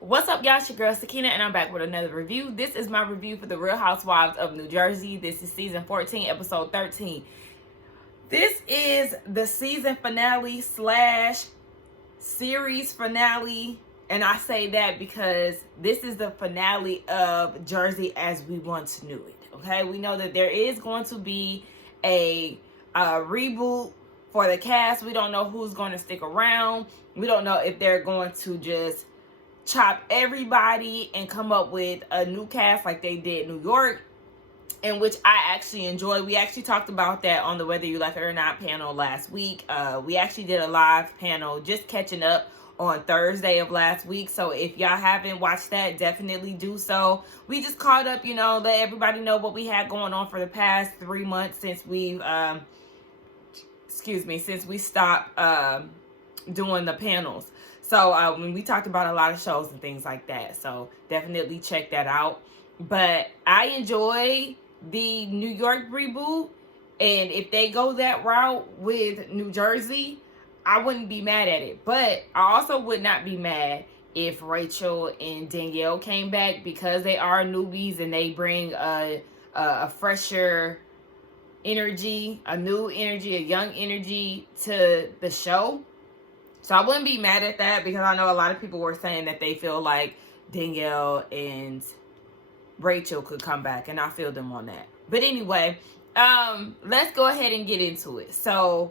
What's up, y'all? It's your girl Sakina, and I'm back with another review. This is my review for the Real Housewives of New Jersey. This is season 14, episode 13. This is the season finale slash series finale, and I say that because this is the finale of Jersey as we once knew it. Okay, we know that there is going to be a reboot for the cast. We don't know who's going to stick around. We don't know if they're going to just chop everybody and come up with a new cast like they did New York, in which I actually enjoy. We actually talked about that on the Whether You Like It or Not panel last week. We actually did a live panel just catching up on Thursday of last week. So if y'all haven't watched that, definitely do so. We just caught up, let everybody know what we had going on for the past 3 months since we've, since we stopped doing the panels. So when we talked about a lot of shows and things like that. So definitely check that out. But I enjoy the New York reboot. And if they go that route with New Jersey, I wouldn't be mad at it. But I also would not be mad if Rachel and Danielle came back, because they are newbies and they bring a fresher energy, a new energy, a young energy to the show. So I wouldn't be mad at that, because I know a lot of people were saying that they feel like Danielle and Rachel could come back, and I feel them on that. But anyway, let's go ahead and get into it. So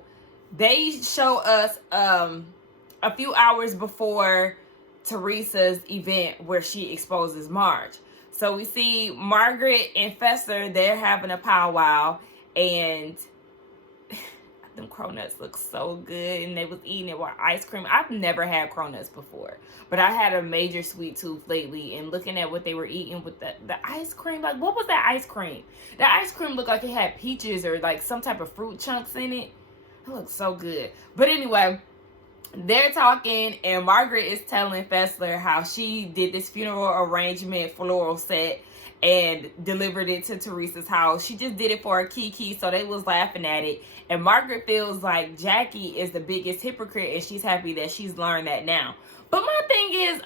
they show us a few hours before Teresa's event where she exposes Marge. So we see Margaret and Fester, they're having a powwow, and them cronuts look so good, and they was eating it with ice cream. I've never had cronuts before, but I had a major sweet tooth lately, and looking at what they were eating with the ice cream, like, what was that ice cream? The ice cream looked like it had peaches or like some type of fruit chunks in it. It looked so good. But anyway, they're talking, and Margaret is telling Fessler how she did this funeral arrangement floral set and delivered it to Teresa's house. She just did it for a kiki, so they was laughing at it. And Margaret feels like Jackie is the biggest hypocrite, and she's happy that she's learned that now. But my thing is,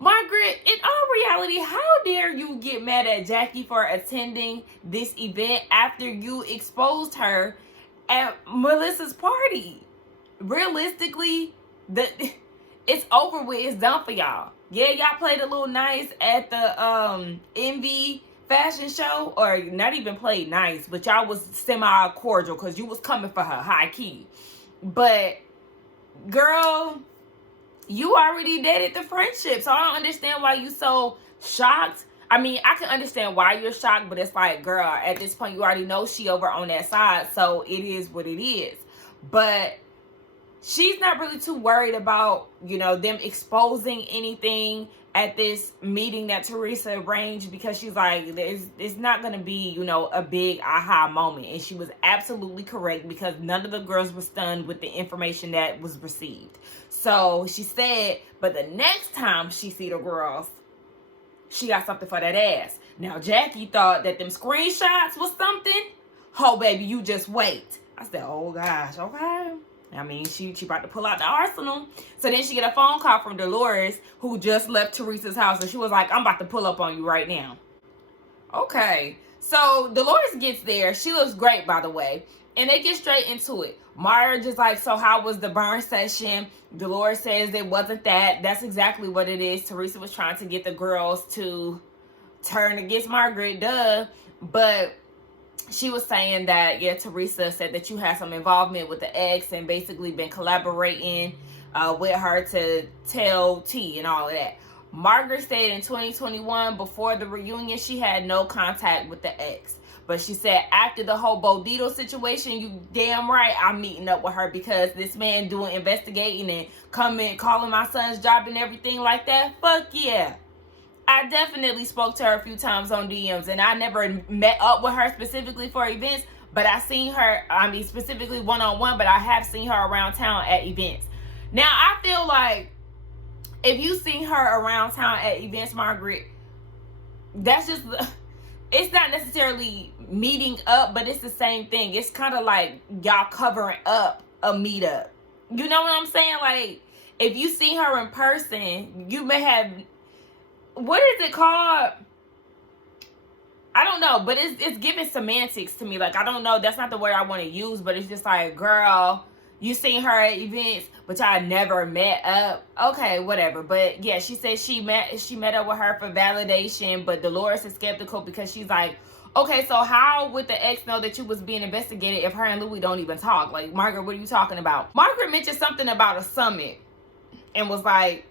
Margaret, in all reality, how dare you get mad at Jackie for attending this event after you exposed her at Melissa's party? Realistically, it's over with. It's done for y'all. Yeah, y'all played a little nice at the Envy fashion show, or not even played nice, but y'all was semi-cordial because you was coming for her, high key. But, girl, you already dated the friendship, so I don't understand why you so shocked. I can understand why you're shocked, but it's like, girl, at this point, you already know she over on that side, so it is what it is. But she's not really too worried about, them exposing anything at this meeting that Teresa arranged, because she's like, it's not going to be, a big aha moment. And she was absolutely correct, because none of the girls were stunned with the information that was received. So she said, but the next time she see the girls, she got something for that ass. Now, Jackie thought that them screenshots was something. Oh, baby, you just wait. I said, oh, gosh, okay. She about to pull out the arsenal. So then she get a phone call from Dolores, who just left Teresa's house. And she was like, I'm about to pull up on you right now. Okay. So Dolores gets there. She looks great, by the way. And they get straight into it. Marge is like, so how was the burn session? Dolores says it wasn't that. That's exactly what it is. Teresa was trying to get the girls to turn against Margaret, duh. But she was saying that, Teresa said that you had some involvement with the ex and basically been collaborating with her to tell T and all of that. Margaret said in 2021, before the reunion, she had no contact with the ex. But she said after the whole Bodito situation, you damn right I'm meeting up with her, because this man doing investigating and calling my son's job and everything like that. Fuck yeah. I definitely spoke to her a few times on DMs, and I never met up with her specifically for events, but I seen her, specifically one-on-one, but I have seen her around town at events. Now, I feel like if you seen her around town at events, Margaret, that's just, it's not necessarily meeting up, but it's the same thing. It's kind of like y'all covering up a meetup. You know what I'm saying? Like, if you see her in person, you may have, what is it called? I don't know, but it's giving semantics to me. Like, I don't know, that's not the word I want to use, but it's just like, girl, you seen her at events, but y'all never met up. Okay, whatever. But yeah, she said she met up with her for validation, but Dolores is skeptical because she's like, okay, so how would the ex know that you was being investigated if her and Louis don't even talk? Like, Margaret, what are you talking about? Margaret mentioned something about a summit and was like,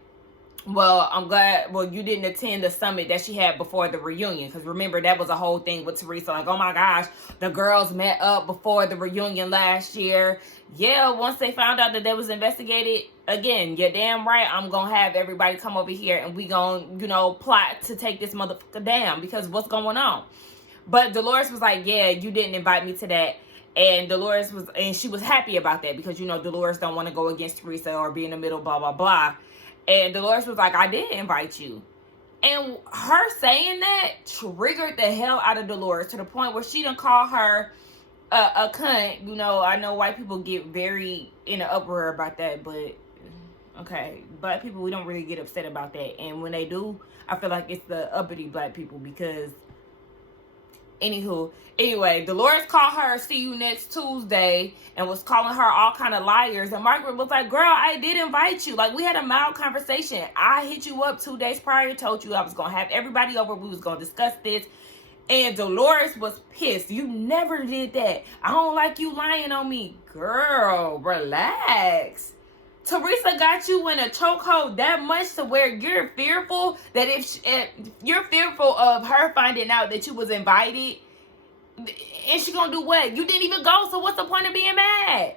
well, I'm glad, well, you didn't attend the summit that she had before the reunion. Because remember, that was a whole thing with Teresa. Like, oh my gosh, the girls met up before the reunion last year. Yeah, once they found out that they was investigated, again, you're damn right, I'm going to have everybody come over here and we going to, you know, plot to take this motherfucker down. Because what's going on? But Dolores was like, yeah, you didn't invite me to that. And Dolores was, and she was happy about that because, you know, Dolores don't want to go against Teresa or be in the middle, blah, blah, blah. And Dolores was like, I did invite you. And her saying that triggered the hell out of Dolores to the point where she done call her a cunt. You know, I know white people get very in an uproar about that, but okay, black people, we don't really get upset about that. And when they do, I feel like it's the uppity black people because anyway, Dolores called her see you next Tuesday and was calling her all kind of liars. And Margaret was like, girl, I did invite you. Like, we had a mild conversation. I hit you up 2 days prior, told you I was going to have everybody over. We was going to discuss this. And Dolores was pissed. You never did that. I don't like you lying on me. Girl, relax. Teresa got you in a chokehold that much to where you're fearful that if you're fearful of her finding out that you was invited, and she gonna do what? You didn't even go, so what's the point of being mad?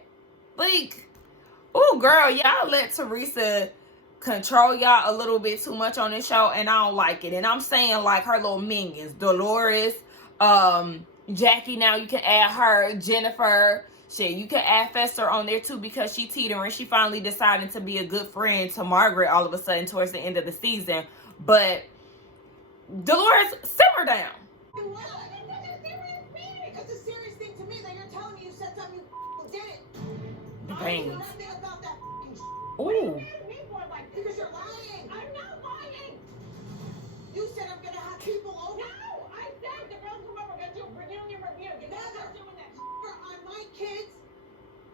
Like, oh girl, y'all let Teresa control y'all a little bit too much on this show, and I don't like it. And I'm saying like her little minions, Dolores, Jackie. Now you can add her, Jennifer. Shit, you can add Fester on there too because she teetering. She finally decided to be a good friend to Margaret all of a sudden towards the end of the season. But Dolores, simmer down. Well, that's a serious thing. It's a serious thing to me that you're telling me you said something you did it. I don't know nothing about that Ooh. Because you're lying. I'm not lying. You said I'm gonna have people over. No, I said the girls come over. We're gonna do a reunion review. You're never doing that. On my kids.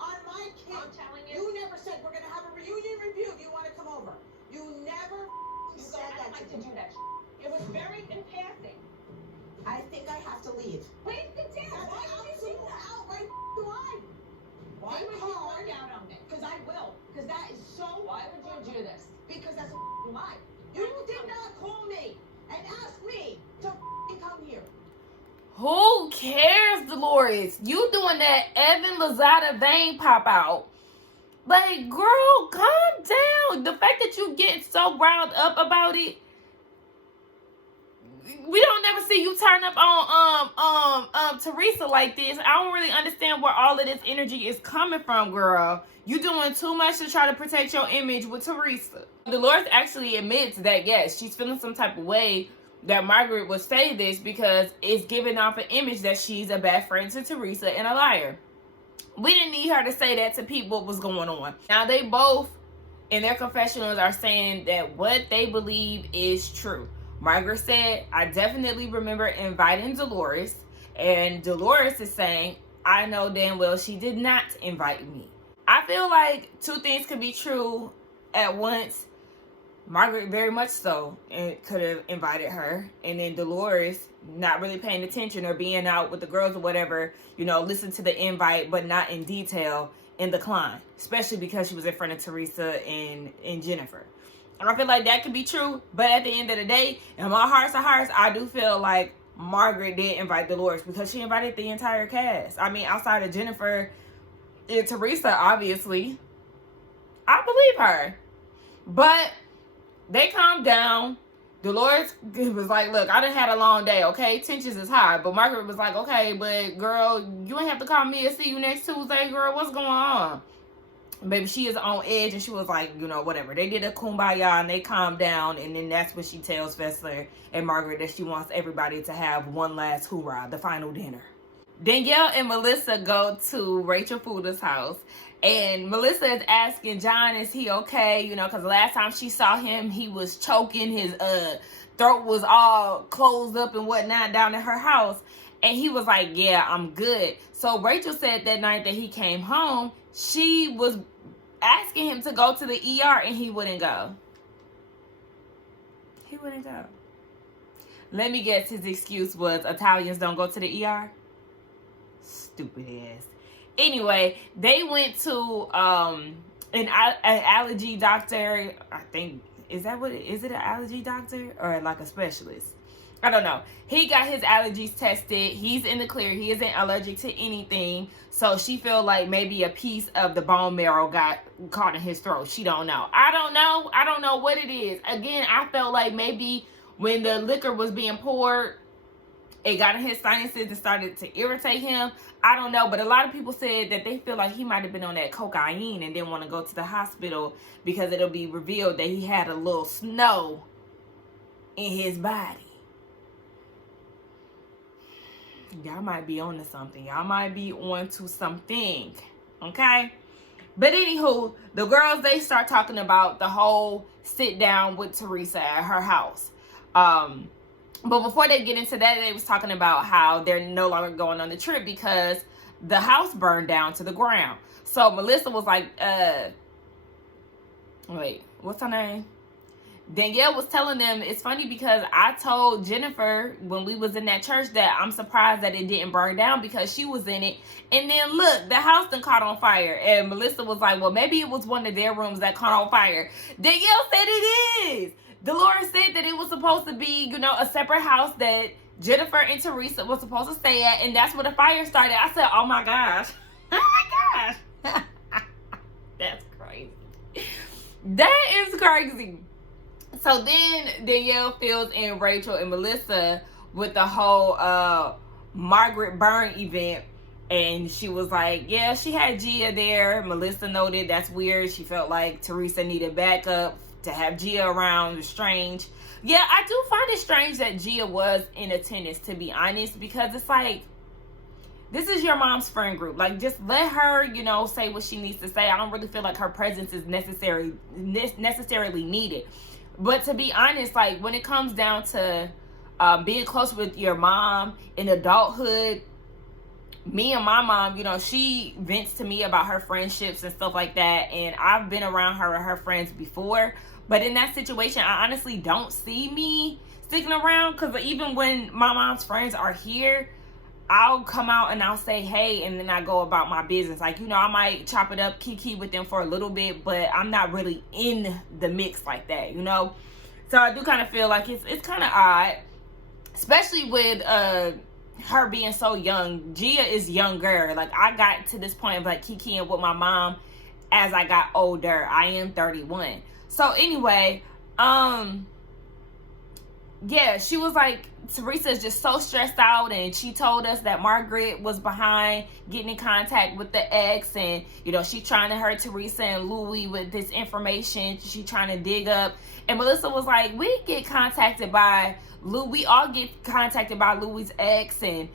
On my kids. I'm telling you. You never said we're gonna have a reunion review. Do you want to come over? You never said that. I didn't do that. It was very in passing. I think I have to leave. Please continue. Why would you do that? Outright lie. Why would you work out on it? Because I will. Because that is so. Why would you do this? Because that's a lie. You did not call me and ask me to come here. Who cares, Dolores? You doing that Evan Lozada vein pop out. Like, girl, calm down. The fact that you get so riled up about it, we don't never see you turn up on Teresa like this. I don't really understand where all of this energy is coming from, girl. You doing too much to try to protect your image with Teresa. Dolores actually admits that, yes, she's feeling some type of way that Margaret would say this because it's giving off an image that she's a bad friend to Teresa and a liar. We didn't need her to say that to Pete what was going on. Now they both, in their confessionals, are saying that what they believe is true. Margaret said, I definitely remember inviting Dolores. And Dolores is saying, I know damn well she did not invite me. I feel like two things could be true at once. Margaret very much so and could have invited her. And then Dolores not really paying attention or being out with the girls or whatever, you know, listen to the invite but not in detail and decline. Especially because she was in front of Teresa and Jennifer. I feel like that could be true, but at the end of the day, in my hearts of hearts, I do feel like Margaret did invite Dolores because she invited the entire cast. I mean, outside of Jennifer and Teresa, obviously. I believe her. But they calmed down. Dolores was like, look, I done had a long day, okay? Tensions is high. But Margaret was like, okay, but girl, you ain't have to call me and see you next Tuesday, girl. What's going on? Baby, she is on edge, and she was like, you know, whatever. They did a kumbaya, and they calmed down, and then that's when she tells Fessler and Margaret that she wants everybody to have one last hoorah, the final dinner. Danielle and Melissa go to Rachel Fuda's house. And Melissa is asking John, is he okay? You know, because the last time she saw him, he was choking. His throat was all closed up and whatnot down at her house. And he was like, yeah, I'm good. So Rachel said that night that he came home, she was asking him to go to the ER and he wouldn't go. He wouldn't go. Let me guess, his excuse was Italians don't go to the ER? Stupid ass. Anyway, they went to an allergy doctor. I think, is it an allergy doctor or like a specialist? I don't know. He got his allergies tested. He's in the clear. He isn't allergic to anything. So she feel like maybe a piece of the bone marrow got caught in his throat. She don't know. I don't know what it is. Again, I felt like maybe when the liquor was being poured, it got in his sinuses and started to irritate him. I don't know, but a lot of people said that they feel like he might have been on that cocaine and didn't want to go to the hospital because it'll be revealed that he had a little snow in his body. Y'all might be on to something. Y'all might be on to something. Okay? But anywho, the girls, they start talking about the whole sit down with Teresa at her house. But before they get into that, they was talking about how they're no longer going on the trip because the house burned down to the ground. So Melissa was like, wait, what's her name? Danielle was telling them, it's funny because I told Jennifer when we was in that church that I'm surprised that it didn't burn down because she was in it. And then look, the house done caught on fire. And Melissa was like, well, maybe it was one of their rooms that caught on fire. Danielle said it is. Dolores said that it was supposed to be, you know, a separate house that Jennifer and Teresa was supposed to stay at. And that's where the fire started. I said, oh my gosh. Oh my gosh. That's crazy. That is crazy. So then Danielle fills in Rachel and Melissa with the whole Margaret Byrne event. And she was like, yeah, she had Gia there. Melissa noted that's weird. She felt like Teresa needed backup. To have Gia around was strange. Yeah, I do find it strange that Gia was in attendance, to be honest. Because it's like, this is your mom's friend group. Like, just let her, you know, say what she needs to say. I don't really feel like her presence is necessarily needed. But to be honest, like, when it comes down to being close with your mom in adulthood, me and my mom, you know, she vents to me about her friendships and stuff like that. And I've been around her and her friends before. But in that situation, I honestly don't see me sticking around. Because even when my mom's friends are here, I'll come out and I'll say, hey, and then I go about my business. Like, you know, I might chop it up, kiki with them for a little bit, but I'm not really in the mix like that, you know? So I do kind of feel like it's kind of odd, especially with her being so young. Gia is younger. Like, I got to this point of like kikiing with my mom as I got older. I am 31. So anyway, yeah, she was like, Teresa's just so stressed out, and she told us that Margaret was behind getting in contact with the ex, and, you know, she trying to hurt Teresa and Louis with this information. She trying to dig up. And Melissa was like, we get contacted by Lou. We all get contacted by Louis' ex and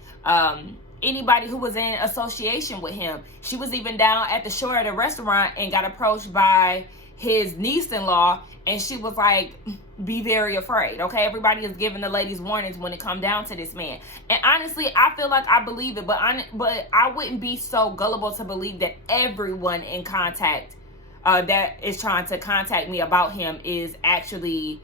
anybody who was in association with him. She was even down at the shore at a restaurant and got approached by his niece-in-law, and she was like, be very afraid, okay? Everybody is giving the ladies warnings when it come down to this man. And honestly, I feel like I believe it, but I wouldn't be so gullible to believe that everyone in contact that is trying to contact me about him is actually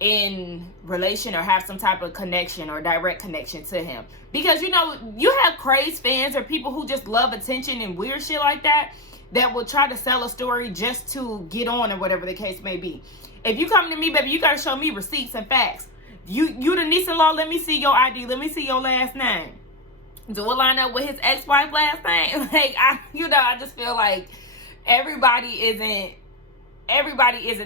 in relation or have some type of connection or direct connection to him. Because, you know, you have crazed fans or people who just love attention and weird shit like that will try to sell a story just to get on or whatever the case may be. If you come to me, baby, you got to show me receipts and facts. You the niece-in-law, let me see your ID. Let me see your last name. Do it line up with his ex-wife last name? Like, I just feel like everybody isn't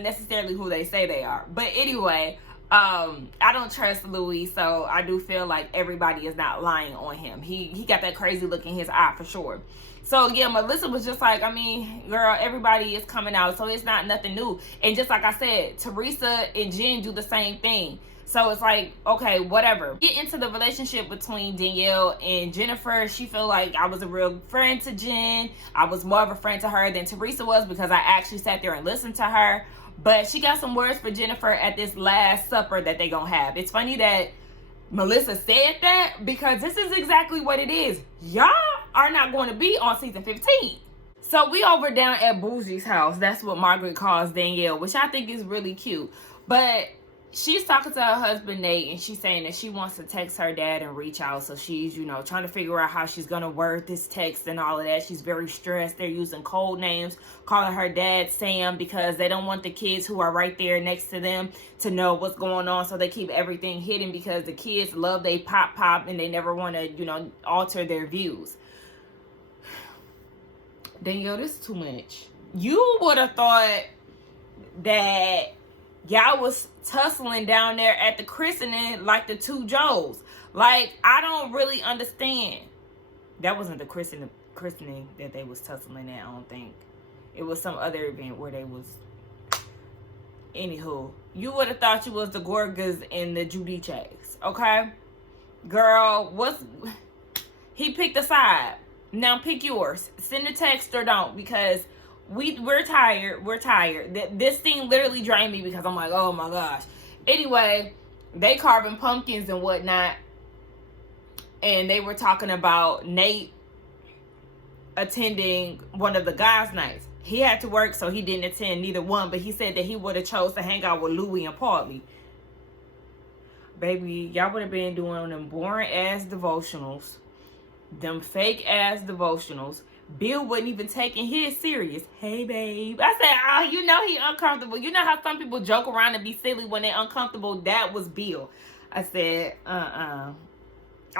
necessarily who they say they are. But anyway, I don't trust Louis, so I do feel like everybody is not lying on him. He got that crazy look in his eye for sure. So yeah, Melissa was just like, I mean, girl, everybody is coming out, so it's not nothing new. And just like I said, Teresa and Jen do the same thing. So it's like, okay, whatever. Get into the relationship between Danielle and Jennifer. She feel like I was a real friend to Jen. I was more of a friend to her than Teresa was, because I actually sat there and listened to her. But she got some words for Jennifer at this last supper that they gonna have. It's funny that Melissa said that, because this is exactly what it is. Y'all are not going to be on season 15. So we over down at Bougie's house. That's what Margaret calls Danielle, which I think is really cute. But she's talking to her husband, Nate, and she's saying that she wants to text her dad and reach out. So she's, you know, trying to figure out how she's going to word this text and all of that. She's very stressed. They're using code names, calling her dad Sam, because they don't want the kids who are right there next to them to know what's going on. So they keep everything hidden, because the kids love they pop and they never want to, you know, alter their views. Danielle, this is too much. You would have thought that y'all was tussling down there at the christening like the two Joes. Like, I don't really understand. That wasn't the christening that they was tussling at, I don't think. It was some other event where they was... Anywho, you would have thought you was the Gorgas and the Judichas, okay? Girl, he picked a side. Now pick yours. Send a text or don't, because we're tired. We're tired. This thing literally drained me, because I'm like, oh my gosh. Anyway, they carving pumpkins and whatnot, and they were talking about Nate attending one of the guys' nights. He had to work, so he didn't attend neither one, but he said that he would have chose to hang out with Louie and Paulie. Baby, y'all would have been doing them boring ass devotionals, them fake ass devotionals. Bill wasn't even taking his serious. Hey, babe. I said, oh, you know he uncomfortable. You know how some people joke around and be silly when they're uncomfortable? That was Bill. I said, I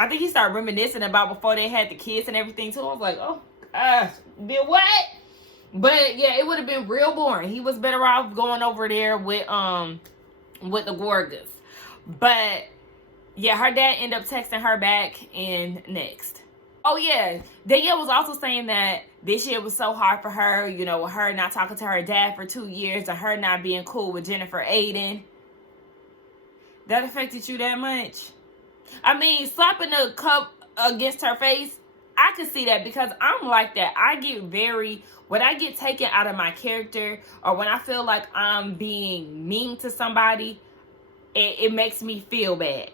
think he started reminiscing about before they had the kids and everything, too. I was like, oh, gosh. Bill, what? But, yeah, it would have been real boring. He was better off going over there with the Gorgas. But, yeah, her dad ended up texting her back and next. Oh, yeah. Danielle was also saying that this year was so hard for her, you know, with her not talking to her dad for 2 years and her not being cool with Jennifer Aiden. That affected you that much? I mean, slapping the cup against her face, I could see that, because I'm like that. When I get taken out of my character, or when I feel like I'm being mean to somebody, it makes me feel bad.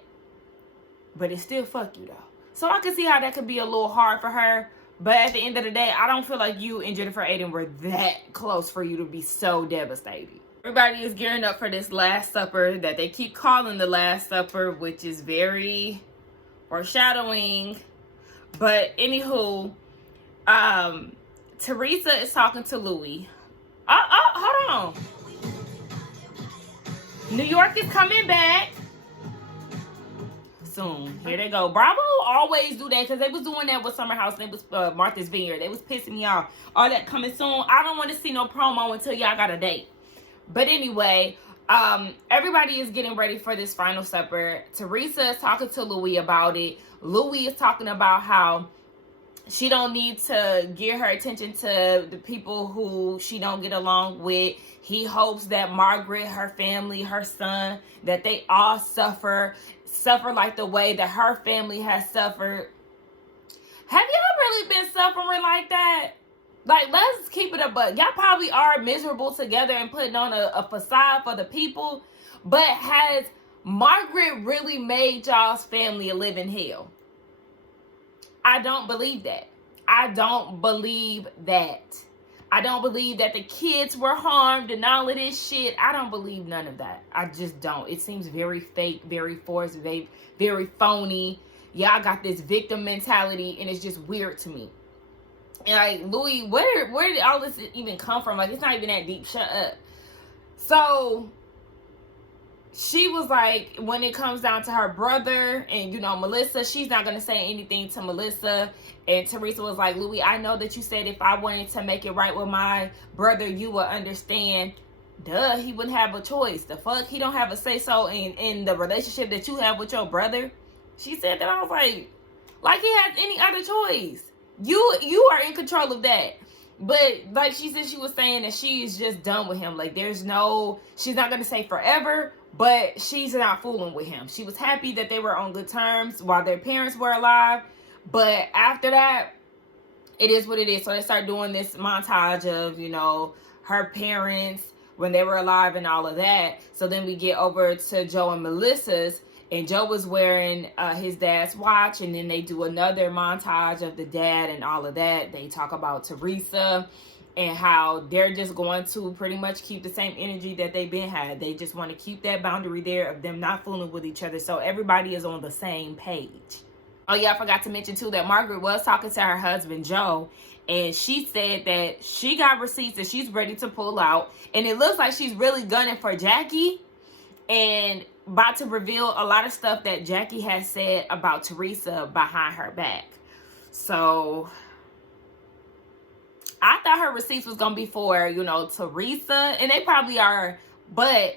But it's still fuck you, though. So I can see how that could be a little hard for her. But at the end of the day, I don't feel like you and Jennifer Aiden were that close for you to be so devastated. Everybody is gearing up for this Last Supper that they keep calling the Last Supper, which is very foreshadowing. But anywho, Teresa is talking to Louis. Hold on. New York is coming back soon. Here they go. Bravo always do that, because they was doing that with Summer House, and it was Martha's Vineyard. They was pissing me off. All that coming soon. I don't want to see no promo until y'all got a date. But anyway, everybody is getting ready for this final supper. Teresa is talking to Louis about it. Louis is talking about how she don't need to give her attention to the people who she don't get along with. He hopes that Margaret, her family, her son, that they all suffer like the way that her family has suffered. Have y'all really been suffering like that? Like, let's keep it a buck. Y'all probably are miserable together and putting on a facade for the people. But has Margaret really made y'all's family a living hell? I don't believe that. I don't believe that. I don't believe that the kids were harmed and all of this shit. I don't believe none of that. I just don't. It seems very fake, very forced, very, very phony. Y'all got this victim mentality, and it's just weird to me. And like, Louis, where did all this even come from? Like, it's not even that deep. Shut up. So she was like, when it comes down to her brother and, you know, Melissa, she's not going to say anything to Melissa. And Teresa was like, Louis, I know that you said if I wanted to make it right with my brother, you would understand. duh, he wouldn't have a choice. The fuck, he don't have a say so in the relationship that you have with your brother. She said that. I was like he has any other choice. You are in control of that. But like she said, she was saying that she is just done with him. Like she's not gonna say forever, but she's not fooling with him. She was happy that they were on good terms while their parents were alive, but after that, it is what it is. So they start doing this montage of, you know, her parents when they were alive and all of that. So then we get over to Joe and Melissa's, and Joe was wearing his dad's watch, and then they do another montage of the dad and all of that. They talk about Teresa and how they're just going to pretty much keep the same energy that they've been had. They just want to keep that boundary there of them not fooling with each other, so everybody is on the same page. Oh yeah, I forgot to mention too that Margaret was talking to her husband Joe, and she said that she got receipts and she's ready to pull out, and it looks like she's really gunning for Jackie and about to reveal a lot of stuff that Jackie has said about Teresa behind her back. So I thought her receipts was gonna be for, you know, Teresa, and they probably are, but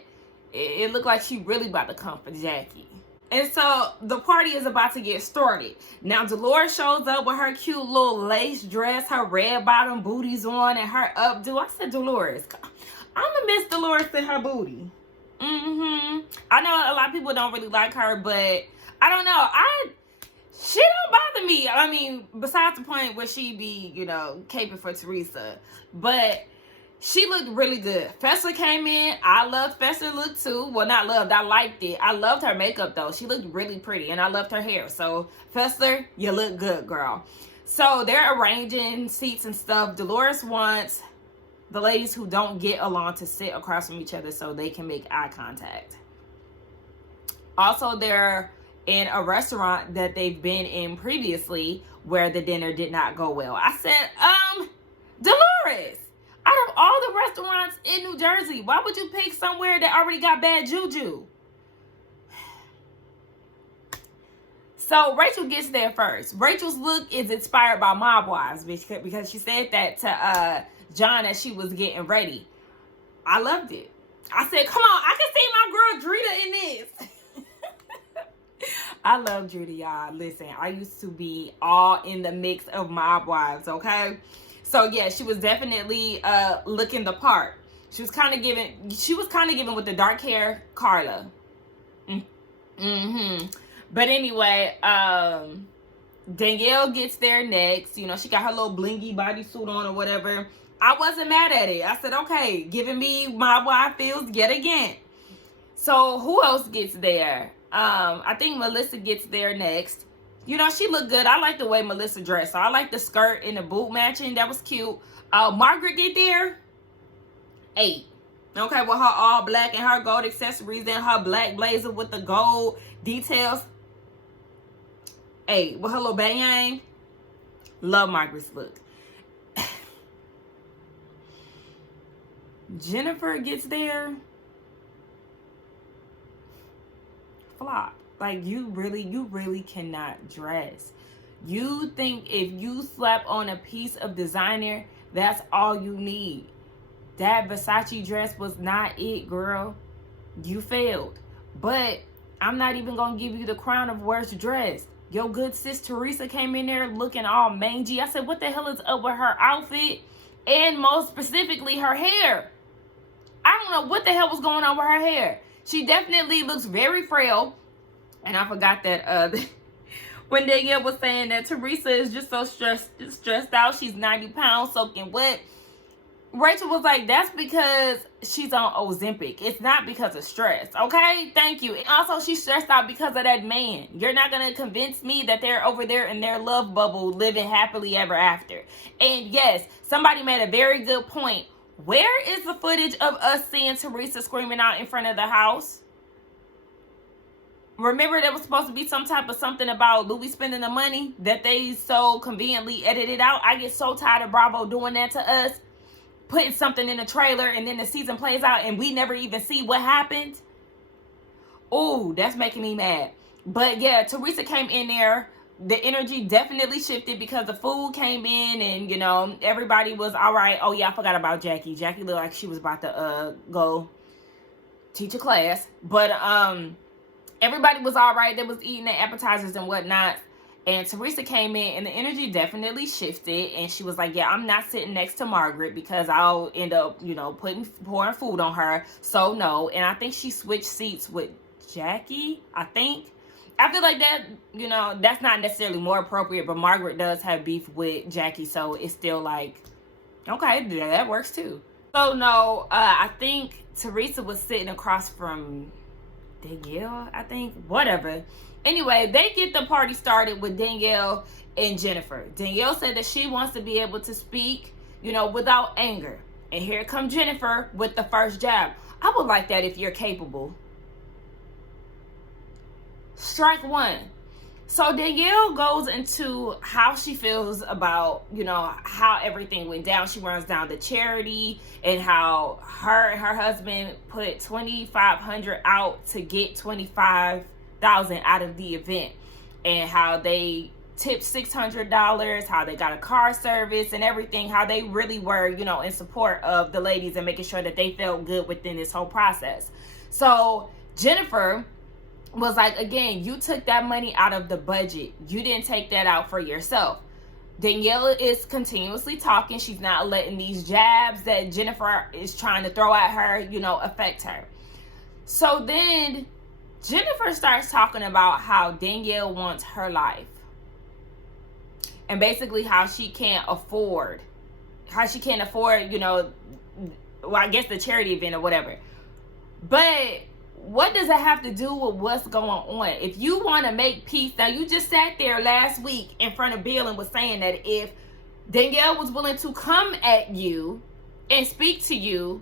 it looked like she really about to come for Jackie. And so the party is about to get started. Now Dolores shows up with her cute little lace dress, her red bottom booties on, and her updo. I said, Dolores, I'm gonna miss Dolores and her booty. I know a lot of people don't really like her, but I don't know. She don't bother me. I mean, besides the point where she be, you know, caping for Teresa. But she looked really good. Fessler came in. I loved Fessler look too. Well, not loved. I liked it. I loved her makeup though. She looked really pretty, and I loved her hair. So Fessler, you look good, girl. So they're arranging seats and stuff. Dolores wants the ladies who don't get along to sit across from each other so they can make eye contact. Also, they're in a restaurant that they've been in previously where the dinner did not go well. I said, Dolores, out of all the restaurants in New Jersey, why would you pick somewhere that already got bad juju? So Rachel gets there first. Rachel's look is inspired by Mob Wives because she said that to John as she was getting ready. I loved it. I said, come on, I can see my girl Drita in this. I love Drita, y'all. Listen, I used to be all in the mix of Mob Wives, okay? So yeah, she was definitely looking the part. She was kind of giving with the dark hair Carla. But anyway, Danielle gets there next. You know, she got her little blingy bodysuit on or whatever. I wasn't mad at it. I said, okay, giving me my wife feels yet again. So who else gets there? I think Melissa gets there next. You know, she looked good. I like the way Melissa dressed. So I like the skirt and the boot matching. That was cute. Margaret get there. 8. Okay, with her all black and her gold accessories and her black blazer with the gold details. 8. With her little bang. Love Margaret's look. Jennifer gets there. Flop. Like, you really cannot dress. You think if you slap on a piece of designer, that's all you need. That Versace dress was not it, girl. You failed. But I'm not even gonna give you the crown of worst dressed. Your good sis Teresa came in there looking all mangy. I said, what the hell is up with her outfit? And most specifically, her hair. I don't know what the hell was going on with her hair. She definitely looks very frail. And I forgot that when Danielle was saying that Teresa is just so stressed out. She's 90 pounds soaking wet. Rachel was like, that's because she's on Ozempic. It's not because of stress. Okay? Thank you. And also, she's stressed out because of that man. You're not going to convince me that they're over there in their love bubble living happily ever after. And yes, somebody made a very good point. Where is the footage of us seeing Teresa screaming out in front of the house? Remember there was supposed to be some type of something about Louis spending the money that they so conveniently edited out. I get so tired of Bravo doing that to us. Putting something in the trailer and then the season plays out and we never even see what happened. Oh, that's making me mad. But yeah, Teresa came in there the energy definitely shifted because the food came in, and you know, everybody was all right. Oh yeah, I forgot about Jackie. Jackie looked like she was about to go teach a class, but everybody was all right. They was eating their appetizers and whatnot. And Teresa came in, and the energy definitely shifted. And she was like, yeah, I'm not sitting next to Margaret because I'll end up, you know, pouring food on her. So no. And I think she switched seats with Jackie, I think. I feel like that, you know, that's not necessarily more appropriate, but Margaret does have beef with Jackie. So it's still like, okay, that works too. So no, I think Teresa was sitting across from Danielle, I think. Whatever. Anyway, they get the party started with Danielle and Jennifer. Danielle said that she wants to be able to speak, you know, without anger. And here comes Jennifer with the first jab. I would like that if you're capable. Strike one. So Danielle goes into how she feels about, you know, how everything went down. She runs down the charity and how her husband put $2,500 out to get $25,000 out of the event, and how they tipped $600, how they got a car service and everything, how they really were, you know, in support of the ladies and making sure that they felt good within this whole process. So Jennifer was like, again, you took that money out of the budget. You didn't take that out for yourself. Danielle is continuously talking. She's not letting these jabs that Jennifer is trying to throw at her, you know, affect her. So then Jennifer starts talking about how Danielle wants her life. And basically how she can't afford, you know, well, I guess the charity event or whatever. But what does it have to do with what's going on? If you want to make peace, now you just sat there last week in front of Bill and was saying that if Danielle was willing to come at you and speak to you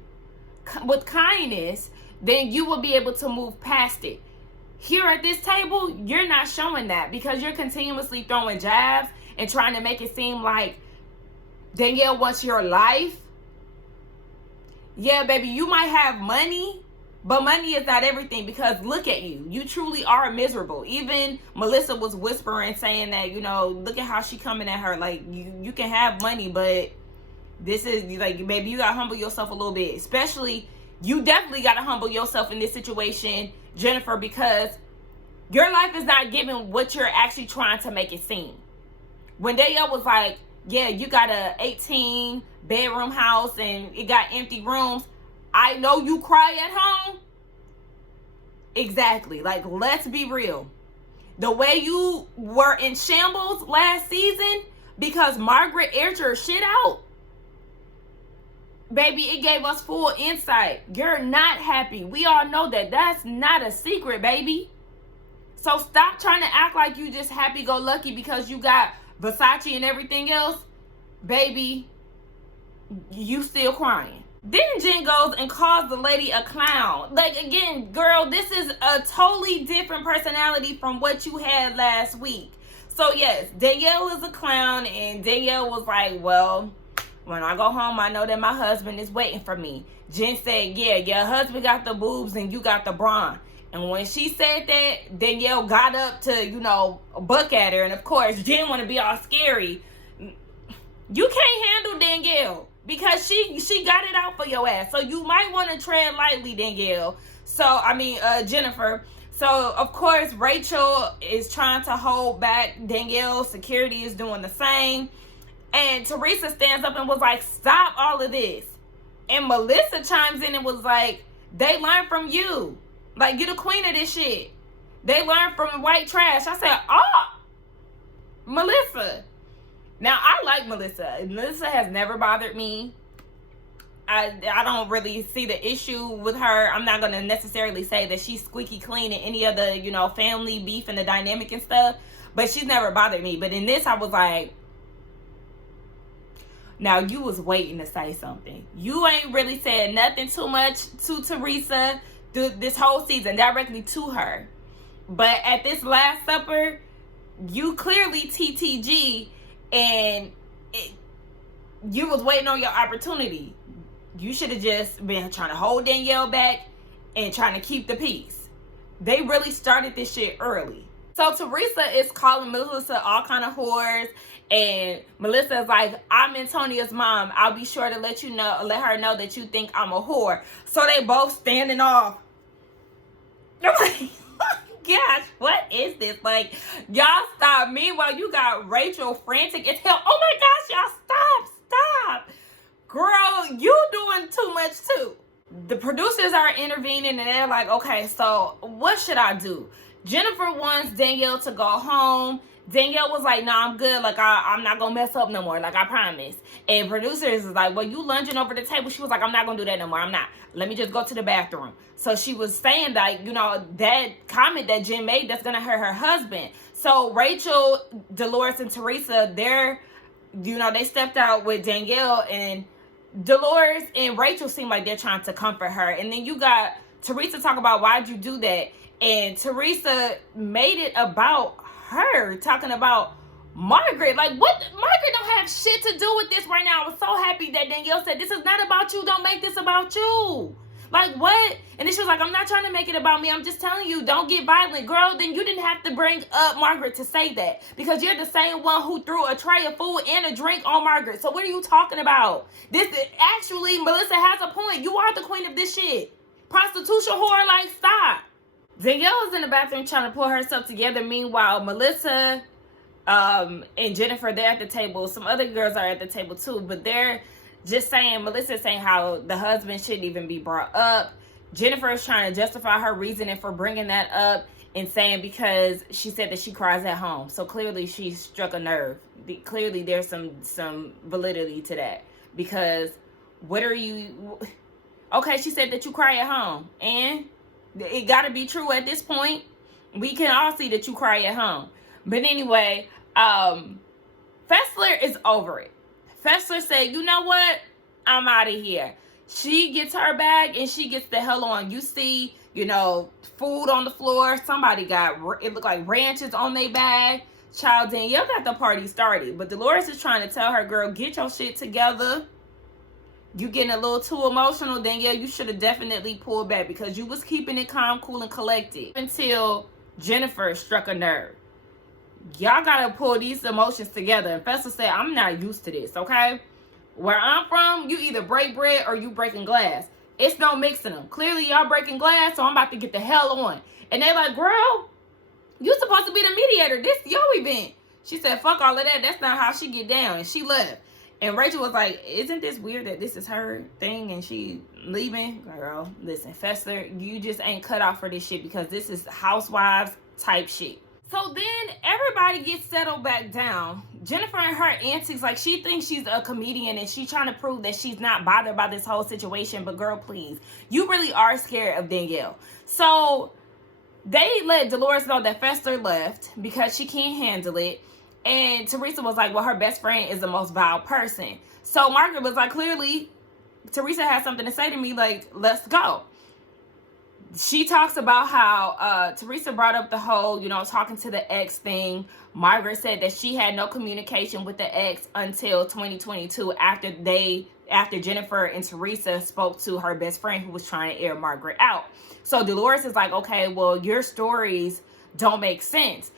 with kindness, then you will be able to move past it. Here at this table, you're not showing that because you're continuously throwing jabs and trying to make it seem like Danielle wants your life. Yeah, baby, you might have money, but money is not everything, because look at you. You truly are miserable. Even Melissa was whispering, saying that, you know, look at how she coming at her. Like, you can have money, but this is, like, baby, you got to humble yourself a little bit. Especially, you definitely got to humble yourself in this situation, Jennifer, because your life is not giving what you're actually trying to make it seem. When Danielle was like, yeah, you got a 18-bedroom house and it got empty rooms, I know you cry at home. Exactly. Like, let's be real. The way you were in shambles last season because Margaret aired your shit out, baby, it gave us full insight. You're not happy. We all know that. That's not a secret, baby. So stop trying to act like you just happy-go-lucky because you got Versace and everything else. Baby, you still crying. Then Jen goes and calls the lady a clown. Like, again, girl, this is a totally different personality from what you had last week. So, yes, Danielle is a clown, and Danielle was like, well, when I go home, I know that my husband is waiting for me. Jen said, yeah, your husband got the boobs and you got the brawn. And when she said that, Danielle got up to, you know, buck at her. And, of course, Jen want to be all scary. You can't handle Danielle, because she got it out for your ass. So you might want to tread lightly, Danielle. Jennifer. So, of course, Rachel is trying to hold back Danielle. Security is doing the same. And Teresa stands up and was like, stop all of this. And Melissa chimes in and was like, they learned from you. Like, you're the queen of this shit. They learned from white trash. I said, oh, Melissa. Now, I like Melissa. Melissa has never bothered me. I don't really see the issue with her. I'm not going to necessarily say that she's squeaky clean in any of the, you know, family beef and the dynamic and stuff. But she's never bothered me. But in this, I was like, now, you was waiting to say something. You ain't really said nothing too much to Teresa this whole season, directly to her. But at this Last Supper, you clearly TTG, and you was waiting on your opportunity. You should have just been trying to hold Danielle back and trying to keep the peace. They really started this shit early. So Teresa is calling Melissa all kind of whores, and Melissa is like, I'm Antonia's mom. I'll be sure to let her know that you think I'm a whore. So they both standing off. I'm like, gosh, what is this? Like, y'all stop. Meanwhile, you got Rachel frantic as hell. Oh my gosh, y'all stop. Girl, you doing too much too. The producers are intervening and they're like, okay, so what should I do? Jennifer wants Danielle to go home. Danielle was like, nah, I'm good. Like, I'm not going to mess up no more. Like, I promise. And producers is like, well, you lunging over the table. She was like, I'm not going to do that no more. I'm not. Let me just go to the bathroom. So she was saying, like, you know, that comment that Jen made, that's going to hurt her husband. So Rachel, Dolores, and Teresa, they're, you know, they stepped out with Danielle, and Dolores and Rachel seem like they're trying to comfort her. And then you got Teresa talk about, why'd you do that? And Teresa made it about her, talking about Margaret. Like, what? Margaret don't have shit to do with this right now. I was so happy that Danielle said, this is not about you. Don't make this about you. Like, what? And then she was like, I'm not trying to make it about me. I'm just telling you, don't get violent. Girl, then you didn't have to bring up Margaret to say that, because you're the same one who threw a tray of food and a drink on Margaret. So what are you talking about? This is, actually, Melissa has a point. You are the queen of this shit. Prostitution whore, like, stop. Danielle is in the bathroom trying to pull herself together. Meanwhile, Melissa and Jennifer, they're at the table. Some other girls are at the table too, but they're just saying, Melissa's saying how the husband shouldn't even be brought up. Jennifer is trying to justify her reasoning for bringing that up and saying because she said that she cries at home. So clearly she struck a nerve. Clearly there's some validity to that, because what are you... Okay, she said that you cry at home, and it got to be true at this point. We can all see that you cry at home. But anyway, Fessler is over it. Fessler said, you know what? I'm out of here. She gets her bag and she gets the hell on. You see, you know, food on the floor. Somebody got, it looked like ranches on their bag. Child, Danielle got the party started. But Dolores is trying to tell her, girl, get your shit together. You getting a little too emotional, Danielle. You should have definitely pulled back, because you was keeping it calm, cool, and collected until Jennifer struck a nerve. Y'all gotta pull these emotions together. And Fessler said, I'm not used to this, okay? Where I'm from, you either break bread or you breaking glass. It's no mixing them. Clearly, y'all breaking glass, so I'm about to get the hell on. And they like, girl, you supposed to be the mediator. This your event. She said, fuck all of that. That's not how she get down. And she left. And Rachel was like, isn't this weird that this is her thing and she leaving? Girl, listen, Fessler, you just ain't cut out for this shit, because this is Housewives type shit. So then everybody gets settled back down. Jennifer and her antics, like, she thinks she's a comedian and she's trying to prove that she's not bothered by this whole situation. But girl, please, you really are scared of Danielle. So they let Dolores know that Fessler left because she can't handle it. And Teresa was like, well, her best friend is the most vile person. So Margaret was like, clearly, Teresa has something to say to me, like, let's go. She talks about how Teresa brought up the whole, you know, talking to the ex thing. Margaret said that she had no communication with the ex until 2022 after Jennifer and Teresa spoke to her best friend who was trying to air Margaret out. So Dolores is like, okay, well, your stories don't make sense.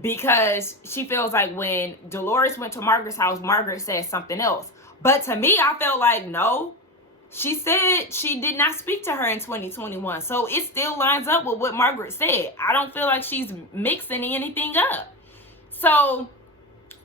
Because she feels like when Dolores went to Margaret's house, Margaret said something else. But to me, I felt like, no, she said she did not speak to her in 2021. So it still lines up with what Margaret said. I don't feel like she's mixing anything up. So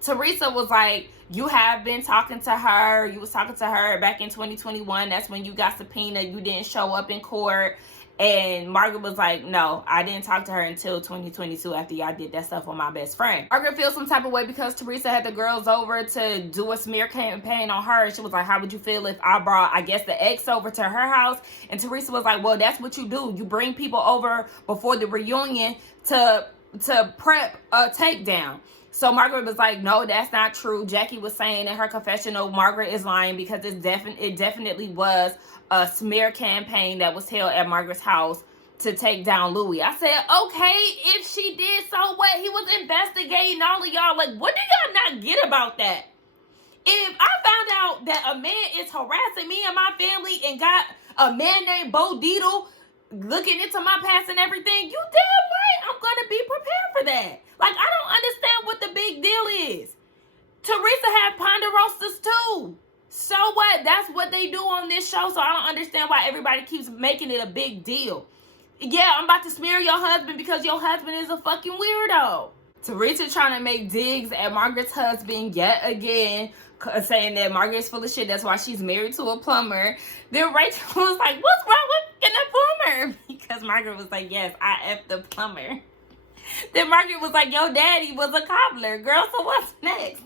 Teresa was like, you have been talking to her. You was talking to her back in 2021. That's when you got subpoenaed. You didn't show up in court. And Margaret was like, no, I didn't talk to her until 2022 after y'all did that stuff with my best friend. Margaret feels some type of way because Teresa had the girls over to do a smear campaign on her. She was like, how would you feel if I brought, I guess, the ex over to her house? And Teresa was like, well, that's what you do. You bring people over before the reunion to prep a takedown. So Margaret was like, no, that's not true. Jackie was saying in her confessional, Margaret is lying because it definitely was a smear campaign that was held at Margaret's house to take down Louis. I said, okay, if she did, so what? He was investigating all of y'all. Like, what do y'all not get about that? If I found out that a man is harassing me and my family and got a man named Bo Dietl looking into my past and everything, you damn right I'm gonna be prepared for that. Like, I don't understand what the big deal is. Teresa had ponderosas too. So what? That's what they do on this show. So I don't understand why everybody keeps making it a big deal. Yeah, I'm about to smear your husband because your husband is a fucking weirdo. Teresa trying to make digs at Margaret's husband yet again, saying that Margaret's full of shit. That's why she's married to a plumber. Then Rachel was like, what's wrong with the plumber? Because Margaret was like, yes, I F the plumber. Then Margaret was like, your daddy was a cobbler. Girl, so what's next?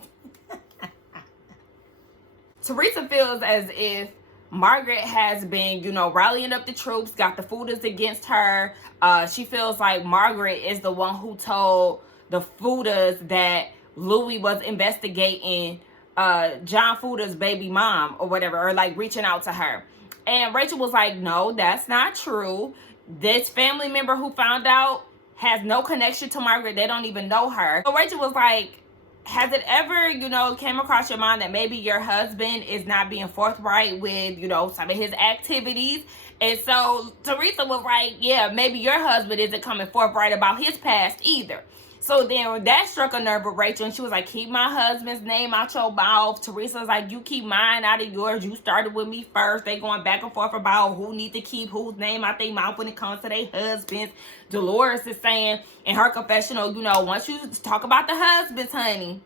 Teresa feels as if Margaret has been, rallying up the troops, got the Fudas against her. She feels like Margaret is the one who told the Fudas that Louis was investigating John Fuda's baby mom or whatever, or like reaching out to her. And Rachel was like, no, that's not true. This family member who found out has no connection to Margaret. They don't even know her. So Rachel was like, has it ever, came across your mind that maybe your husband is not being forthright with, some of his activities? And so Teresa was like, yeah, maybe your husband isn't coming forthright about his past either. So then that struck a nerve with Rachel, and she was like, keep my husband's name out your mouth. Teresa's like, you keep mine out of yours. You started with me first. They going back and forth about who need to keep whose name out their mouth when it comes to their husbands. Dolores is saying in her confessional, once you talk about the husbands, honey,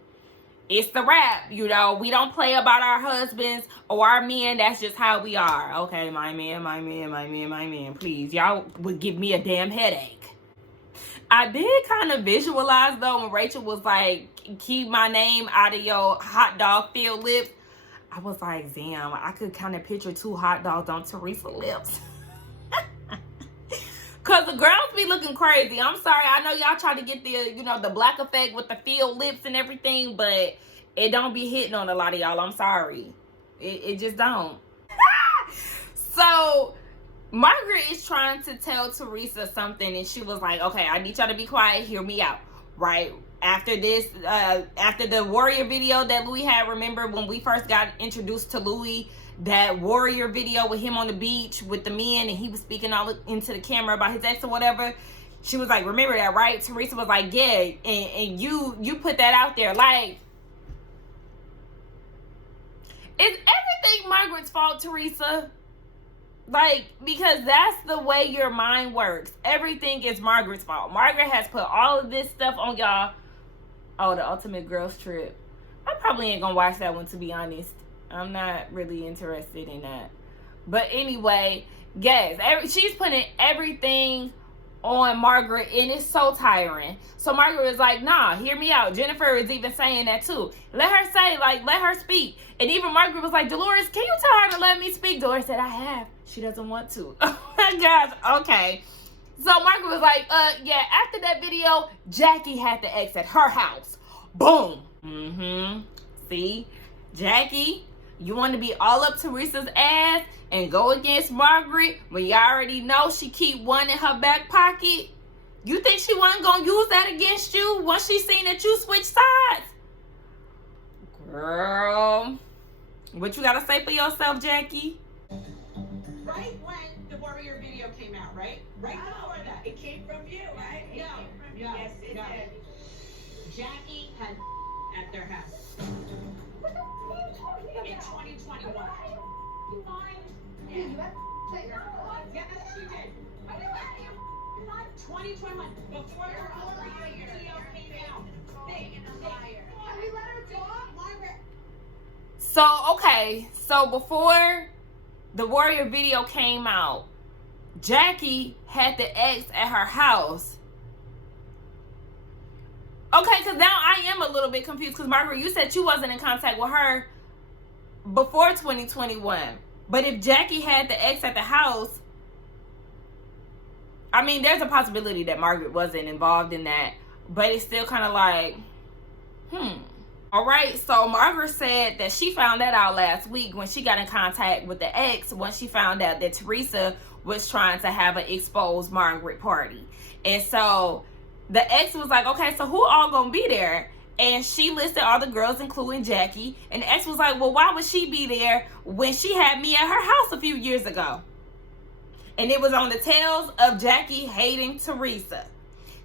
it's the rap. We don't play about our husbands or our men. That's just how we are. Okay, my man. Please, y'all would give me a damn headache. I did kind of visualize, though, when Rachel was like, keep my name out of your hot dog filled lips. I was like, damn, I could kind of picture 2 hot dogs on Teresa's lips. Because the girls be looking crazy. I'm sorry. I know y'all try to get the, the black effect with the filled lips and everything, but it don't be hitting on a lot of y'all. I'm sorry. It just don't. So Margaret is trying to tell Teresa something, and she was like, okay, I need y'all to be quiet. Hear me out, right? After this, after the Warrior video that Louis had, remember when we first got introduced to Louis, that Warrior video with him on the beach with the men, and he was speaking all into the camera about his ex or whatever. She was like, remember that, right? Teresa was like, yeah, and you put that out there. Like, is everything Margaret's fault, Teresa? Like, because that's the way your mind works. Everything is Margaret's fault. Margaret has put all of this stuff on y'all. Oh, the Ultimate Girls Trip. I probably ain't gonna watch that one, to be honest. I'm not really interested in that. But anyway, yes, she's putting everything on Margaret, and it's so tiring. So Margaret is like, nah, hear me out. Jennifer is even saying that too. Let her say, like, let her speak. And even Margaret was like, Dolores, can you tell her to let me speak? Dolores said, I have. She doesn't want to. Oh my gosh. Okay. So Margaret was like, yeah, after that video, Jackie had the ex at her house. Boom. See? Jackie, you want to be all up Teresa's ass and go against Margaret when you already know she keep one in her back pocket? You think she wasn't going to use that against you once she seen that you switch sides? Girl, what you got to say for yourself, Jackie? Right when the Warrior video came out, right? Right before that. It came from you, right? It came from you. Yes, it did. Jackie had at their house. In 2021. You lying? Yeah. You have Yes, she did. 2021. Before the Warrior video came out. Can we let her talk? Margaret. So, okay. So, before the Warrior video came out, Jackie had the ex at her house. Okay, because now I am a little bit confused, because Margaret, you said you wasn't in contact with her before 2021. But if Jackie had the ex at the house, I mean, there's a possibility that Margaret wasn't involved in that. But it's still kind of like, All right, so Margaret said that she found that out last week when she got in contact with the ex, once she found out that Teresa was trying to have an exposed Margaret party. And so the ex was like, okay, so who all gonna be there? And she listed all the girls, including Jackie. And the ex was like, well, why would she be there when she had me at her house a few years ago? And it was on the tails of Jackie hating Teresa.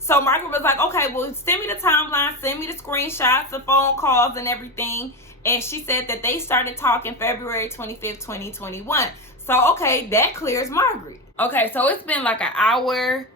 So Margaret was like, okay, well, send me the timeline, send me the screenshots, the phone calls, and everything. And she said that they started talking February 25th, 2021. So, okay, that clears Margaret. Okay, so it's been like an hour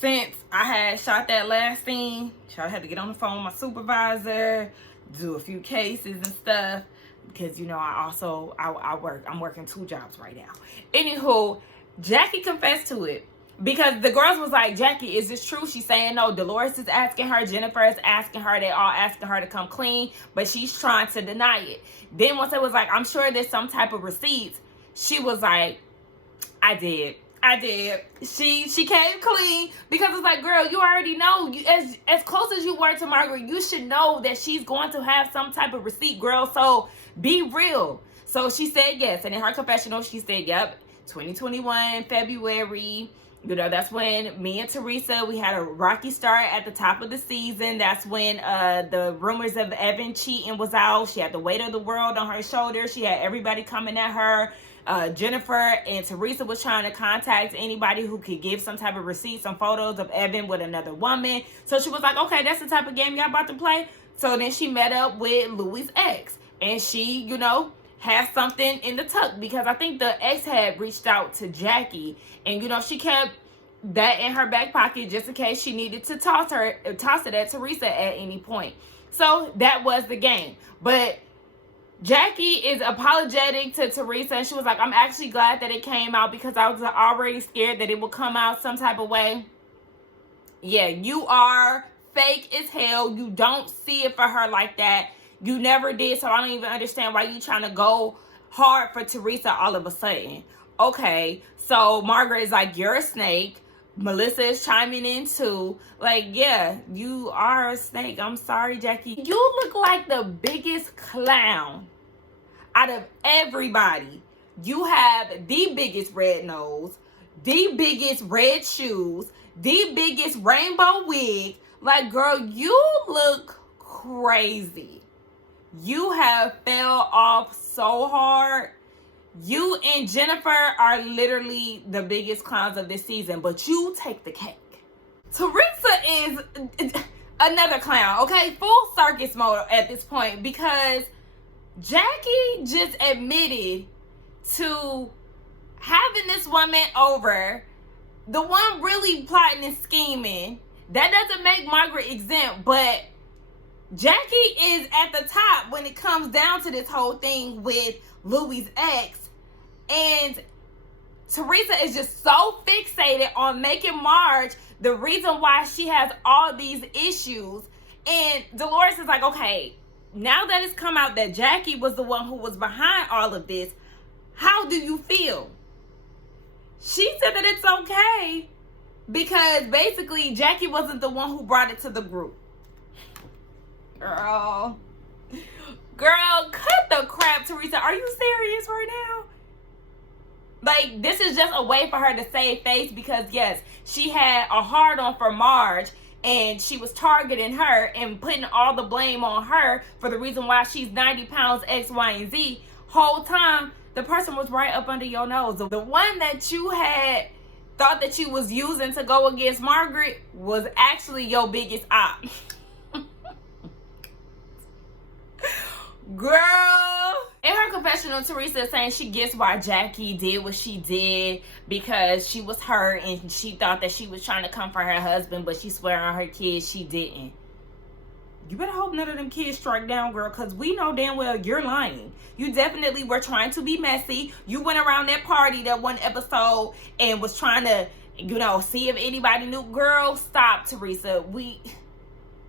since I had shot that last scene. I had to get on the phone with my supervisor, do a few cases and stuff. Because, you know, I work. I'm working 2 jobs right now. Anywho, Jackie confessed to it. Because the girls was like, Jackie, is this true? She's saying no. Dolores is asking her. Jennifer is asking her. They all asking her to come clean. But she's trying to deny it. Then once it was like, I'm sure there's some type of receipts. She was like, I did. She came clean. Because it's like, girl, you already know. You, as close as you were to Margaret, you should know that she's going to have some type of receipt, girl. So be real. So she said yes. And in her confessional, she said, yep, 2021, February. You know, that's when me and Teresa, we had a rocky start at the top of the season. That's when the rumors of Evan cheating was out. She had the weight of the world on her shoulders. She had everybody coming at her. Jennifer and Teresa was trying to contact anybody who could give some type of receipt, some photos of Evan with another woman. So she was like, okay, that's the type of game y'all about to play. So then she met up with Louis' ex. And she, you know, has something in the tuck, because I think the ex had reached out to Jackie, and you know, she kept that in her back pocket just in case she needed to toss it at Teresa at any point. So that was the game. But Jackie is apologetic to Teresa, and she was like, I'm actually glad that it came out because I was already scared that it would come out some type of way. Yeah, you are fake as hell. You don't see it for her like that. You never did, so I don't even understand why you trying to go hard for Teresa all of a sudden. Okay, so Margaret is like, you're a snake. Melissa is chiming in too. Like, yeah, you are a snake. I'm sorry, Jackie. You look like the biggest clown out of everybody. You have the biggest red nose, the biggest red shoes, the biggest rainbow wig. Like, girl, you look crazy. You have fell off so hard. You and Jennifer are literally the biggest clowns of this season, but you take the cake. Teresa is another clown, okay? Full circus mode at this point, because Jackie just admitted to having this woman over, the one really plotting and scheming. That doesn't make Margaret exempt, but Jackie is at the top when it comes down to this whole thing with Louis' ex. And Teresa is just so fixated on making Marge the reason why she has all these issues. And Dolores is like, okay, now that it's come out that Jackie was the one who was behind all of this, how do you feel? She said that it's okay because basically Jackie wasn't the one who brought it to the group. Girl, cut the crap, Teresa. Are you serious right now? Like, this is just a way for her to save face because, yes, she had a hard on for Marge and she was targeting her and putting all the blame on her for the reason why she's 90 pounds X, Y, and Z. Whole time, the person was right up under your nose. The one that you had thought that you was using to go against Margaret was actually your biggest op. Girl, in her confessional, Teresa is saying she gets why Jackie did what she did because she was hurt and she thought that she was trying to comfort her husband, but she swear on her kids she didn't. You better hope none of them kids strike down, girl, because we know damn well you're lying. You definitely were trying to be messy. You went around that party that one episode and was trying to, you know, see if anybody knew. Girl, stop, Teresa.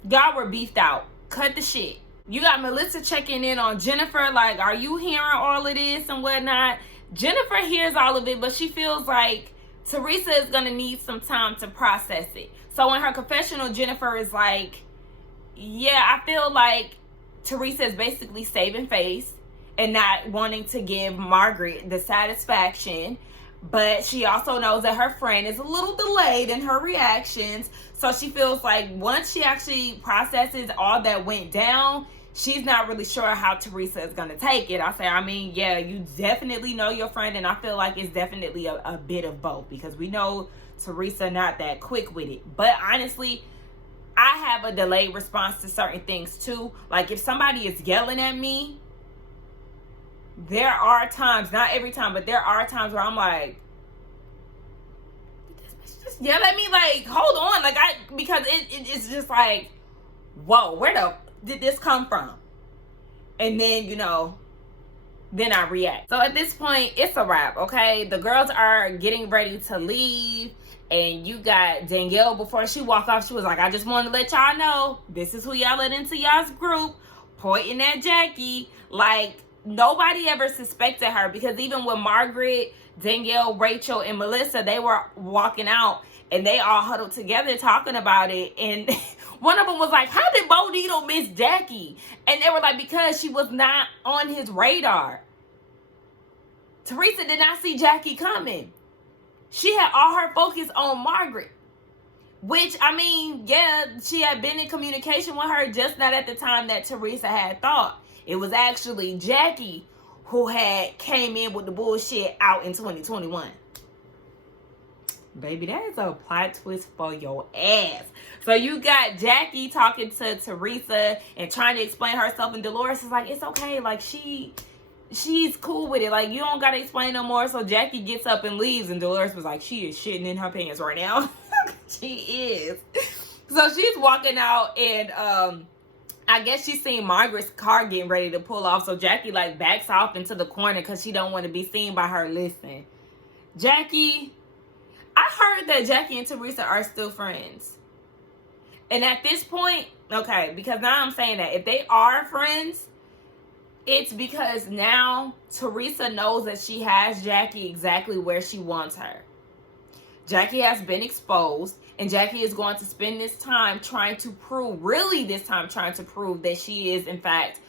Y'all were beefed out. Cut the shit. You got Melissa checking in on Jennifer, like, are you hearing all of this and whatnot? Jennifer hears all of it, but she feels like Teresa is going to need some time to process it. So in her confessional, Jennifer is like, yeah, I feel like Teresa is basically saving face and not wanting to give Margaret the satisfaction. But she also knows that her friend is a little delayed in her reactions. So she feels like once she actually processes all that went down, she's not really sure how Teresa is going to take it. I mean, yeah, you definitely know your friend. And I feel like it's definitely a bit of both. Because we know Teresa not that quick with it. But honestly, I have a delayed response to certain things too. Like if somebody is yelling at me, there are times, not every time, but there are times where I'm like, did this bitch just yell at me? Like, hold on. Like because it's just like, whoa, where the did this come from? And then, then I react. So at this point, it's a wrap, okay? The girls are getting ready to leave. And you got Danielle, before she walked off, she was like, I just wanted to let y'all know, this is who y'all let into y'all's group, pointing at Jackie. Like, nobody ever suspected her, because even with Margaret, Danielle, Rachel, and Melissa, they were walking out, and they all huddled together talking about it. And one of them was like, how did Bo Dietl miss Jackie? And they were like, because she was not on his radar. Teresa did not see Jackie coming. She had all her focus on Margaret, which, I mean, yeah, she had been in communication with her, just not at the time that Teresa had thought. It was actually Jackie who had came in with the bullshit out in 2021. Baby, that is a plot twist for your ass. So you got Jackie talking to Teresa and trying to explain herself, and Dolores is like, it's okay, like she's cool with it. Like, you don't gotta explain no more. So Jackie gets up and leaves, and Dolores was like, she is shitting in her pants right now. She is. So she's walking out, and I guess she's seen Margaret's car getting ready to pull off. So Jackie like backs off into the corner because she don't want to be seen by her. Listen, Jackie, I heard that Jackie and Teresa are still friends. And at this point, okay, because now I'm saying that if they are friends, it's because now Teresa knows that she has Jackie exactly where she wants her. Jackie has been exposed, and Jackie is going to spend this time trying to prove that she is, in fact,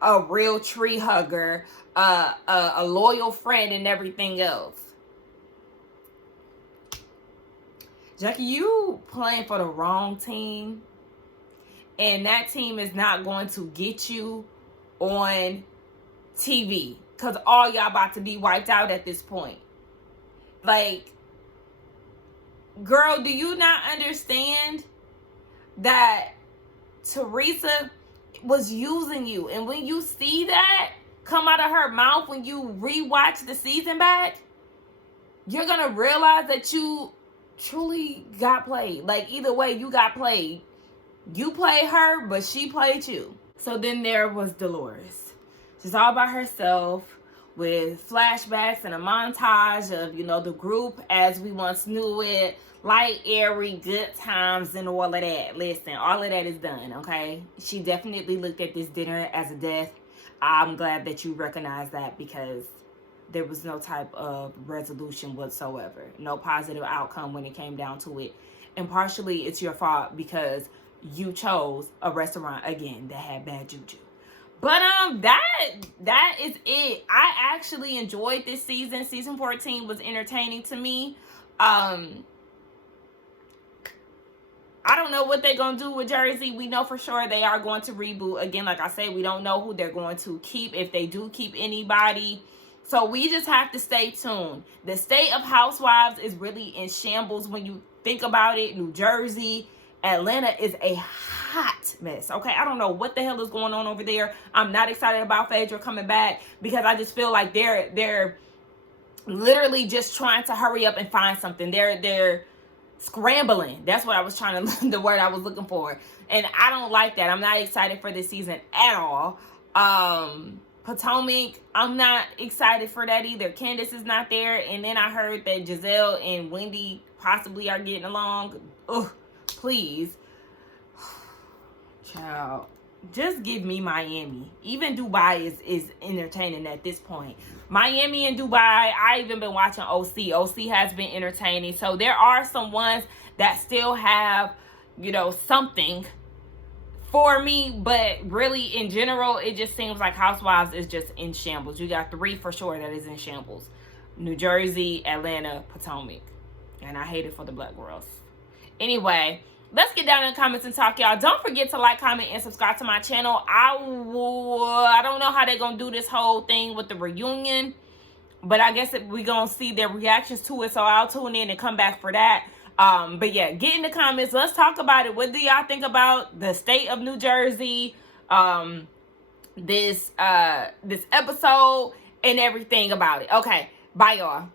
a real tree hugger, a loyal friend, and everything else. Jackie, you playing for the wrong team, and that team is not going to get you on TV, because all y'all about to be wiped out at this point. Like, girl, do you not understand that Teresa was using you? And when you see that come out of her mouth when you rewatch the season back, you're gonna realize that you truly got played. Like, either way, you got played. You played her, but she played you. So then there was Dolores. She's all by herself with flashbacks and a montage of, the group as we once knew it. Light, airy, good times, and all of that. Listen, all of that is done, okay? She definitely looked at this dinner as a death. I'm glad that you recognize that, because there was no type of resolution whatsoever. No positive outcome when it came down to it. And partially it's your fault, because you chose a restaurant, again, that had bad juju. But that is it. I actually enjoyed this season. Season 14 was entertaining to me. I don't know what they're going to do with Jersey. We know for sure they are going to reboot. Again, like I said, we don't know who they're going to keep, if they do keep anybody. So we just have to stay tuned. The state of Housewives is really in shambles when you think about it. New Jersey, Atlanta is a hot mess, okay? I don't know what the hell is going on over there. I'm not excited about Phaedra coming back, because I just feel like they're literally just trying to hurry up and find something. They're scrambling. That's what I was trying to, the word I was looking for. And I don't like that. I'm not excited for this season at all. Potomac, I'm not excited for that either. Candace is not there. And then I heard that Giselle and Wendy possibly are getting along. Ugh, please. Child, just give me Miami. Even Dubai is entertaining at this point. Miami and Dubai, I even been watching OC. OC has been entertaining. So there are some ones that still have, something for me. But really, in general, it just seems like Housewives is just in shambles. You got 3 for sure that is in shambles. New Jersey, Atlanta, Potomac. And I hate it for the black girls. Anyway, let's get down in the comments and talk, y'all. Don't forget to like, comment, and subscribe to my channel. I don't know how they're going to do this whole thing with the reunion. But I guess we gonna see their reactions to it, so I'll tune in and come back for that. But yeah, get in the comments. Let's talk about it. What do y'all think about the state of New Jersey? This episode and everything about it. Okay, bye y'all.